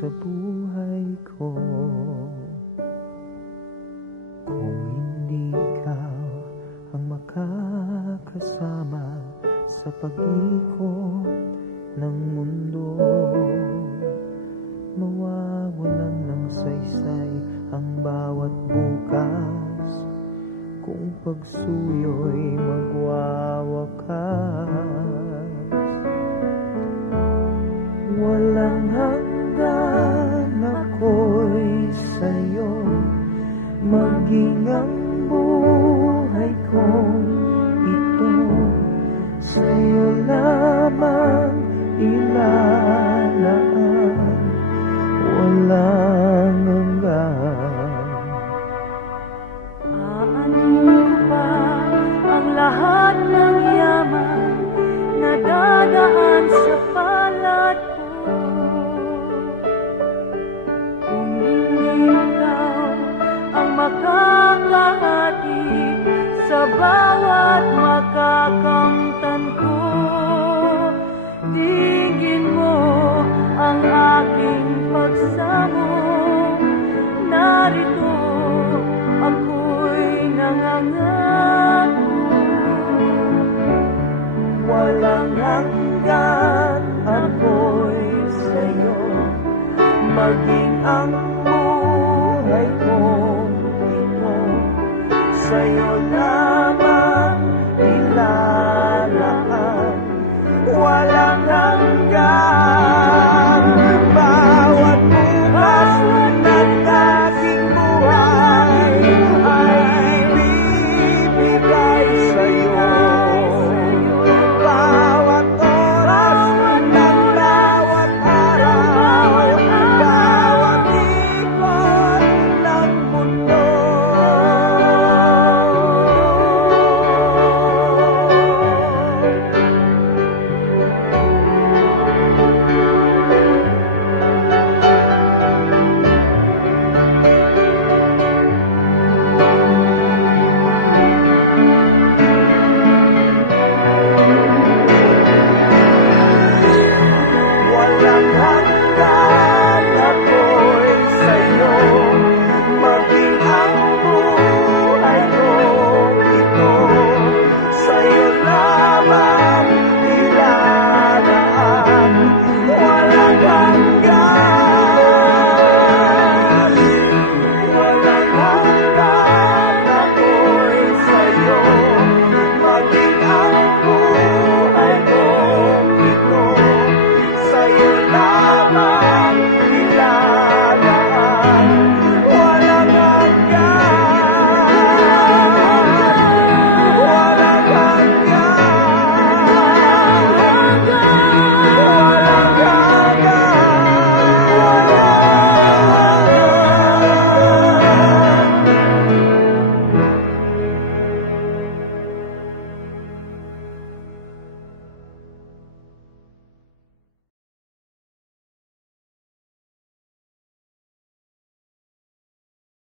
sa buhay ko. Kung hindi ikaw ang makakasama sa pag-ikot ng mundo, mawawalan ng saysay ang bawat bukas kung pagsuyo'y magwawakas. Walang hanggan ako'y sa'yo, maging ang buhay kong ito sa'yo lamang ilalaan. Walang hanggan. Aanin ko pa ang lahat ng yaman na dadaan sa palad ko, kung hindi ikaw ang makakahati sa bawat makakamtan ko. Digin mo ang aking pagsamo, narito ako'y nangangako. Walang hanggan ako'y sa'yo, maging ang buhay kong ito sa'yo lamang